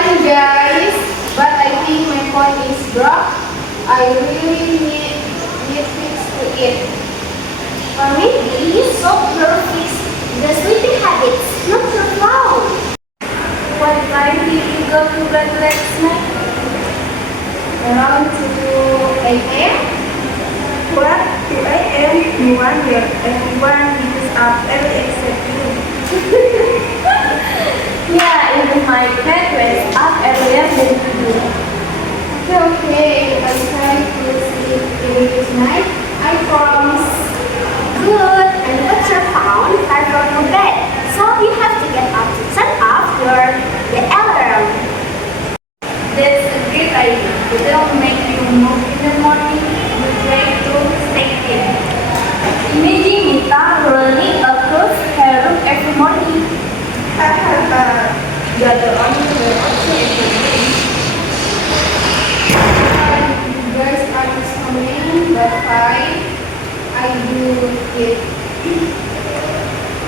fine, guys, but I think my phone is broke. I really need fix to it. Or maybe you solve your fix the sleeping habits, not your phone. What time did you go to bed last night? Around 2 a.m. What? 2 a.m. No wonder everyone is up early except you. Yeah, even my cat was up earlier than you do. Okay, I'll try to sleep early tonight. I promise. Good, and put your phone far from your bed, so you have to get up to turn off the alarm. That's a great idea. It will make you move in the morning. You try to stay in. Imagine Mita running across her room every morning. You are the only one also every You guys are just coming, but I do it.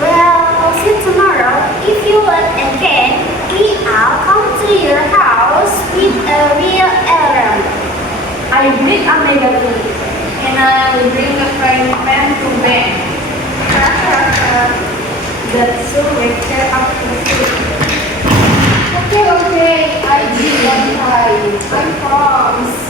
Well, I'll see you tomorrow. If you want and can, I'll come to your house with a real alarm. I bring a megaphone and I will bring a frying pan to bed. That's so wake her up to sleep. Okay, I do one time. I promise.